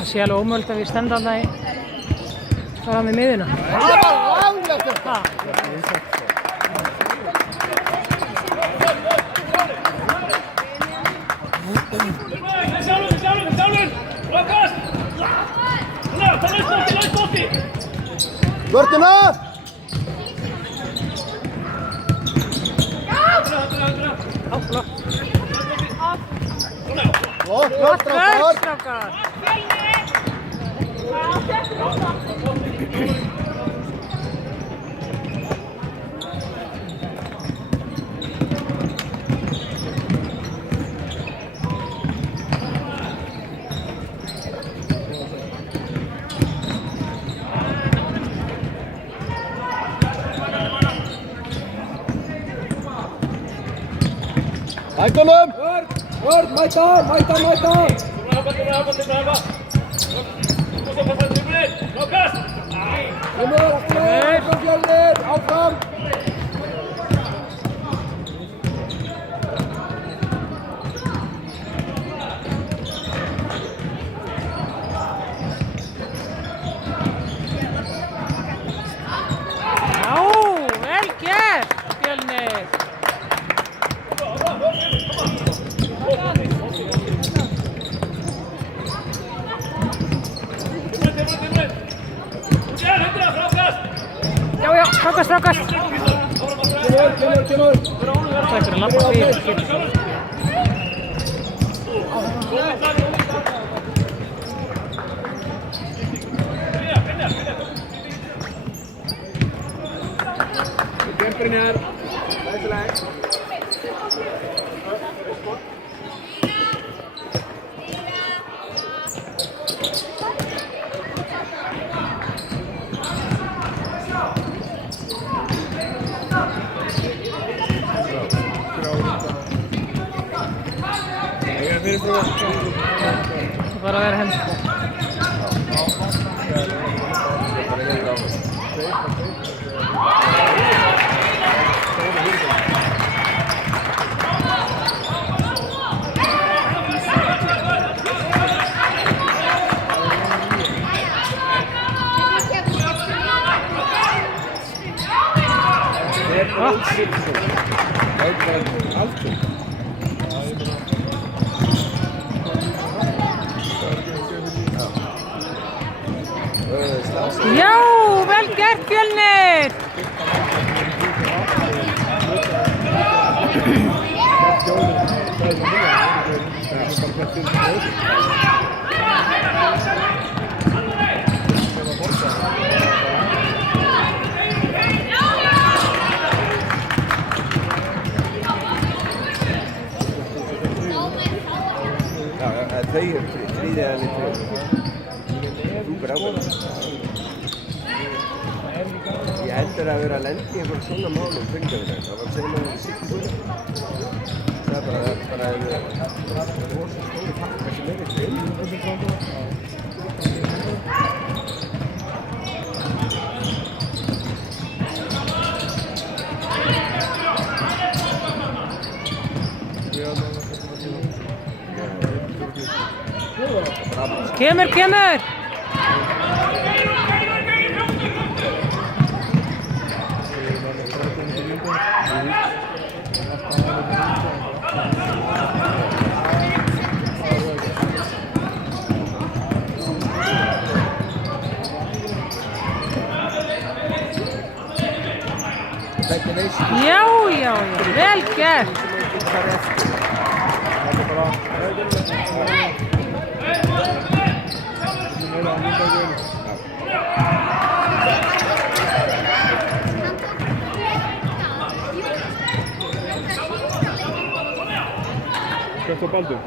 Það sé alveg ómögulegt að við stendum þarna fram í miðjuna. Vörðina! Flott, strákar! Mætunum! Vörð, mæta! Fjölnir, áfram! Já, vel gert, Fjölnir! Já, strákar! Kemur! Það er að labba fyrir. Brynjar, læsileg. Það var að vera henni. Já, vel gert Fjölnir! Þau eru þriðið eða litur. Súper ákveð. Ég heldur að vera að lendi í einhverjum svona málum fylgjafilega. Það var að segja með sikkur. Það er bara rosa stóri pakka sem er eitthvað. Kemur! Já, vel gert! Baldur.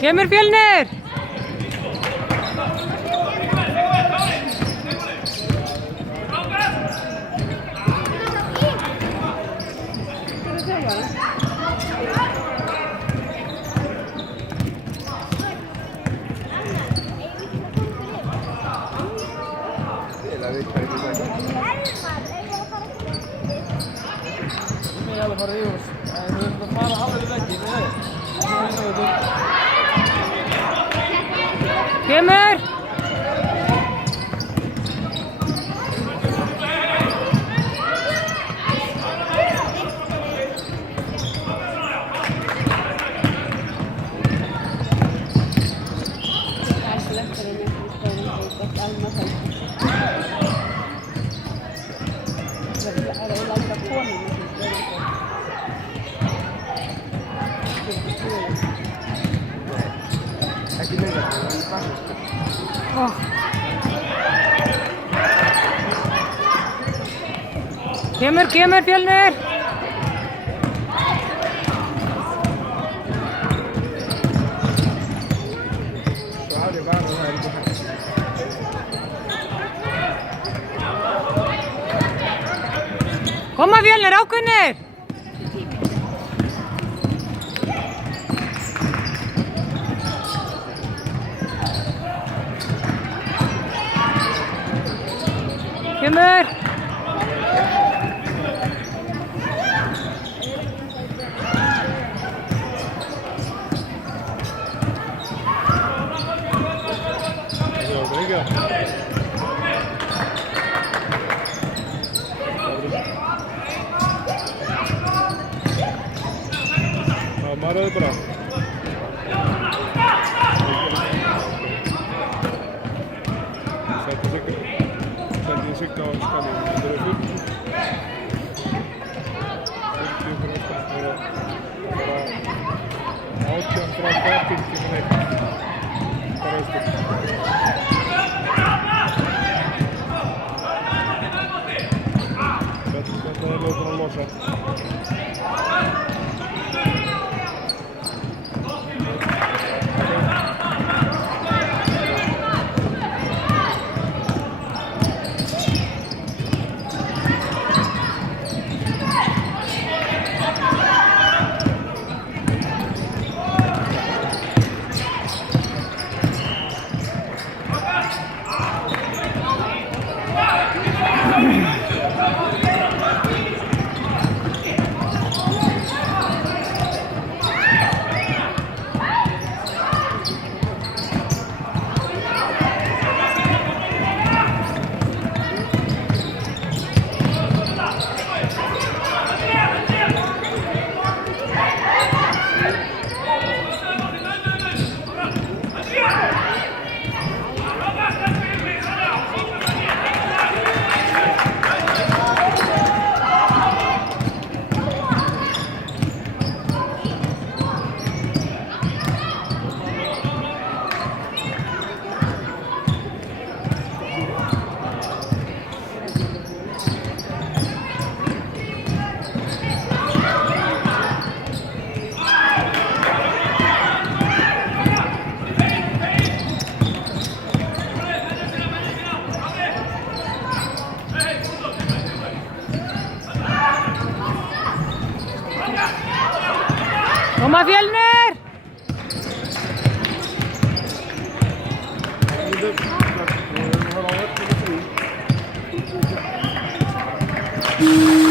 Kemur Fjölnir! Kemur! Kemur Fjölnir! Koma Fjölnir, ákveðnir! Kemur! Maraðu bara. Sendi Sigga á skanni. Þetta er 50 fyrir skanni. Bara 18 frá 50 bara austur. Þetta er ljóðan að losa. Koma Fjölnir! Við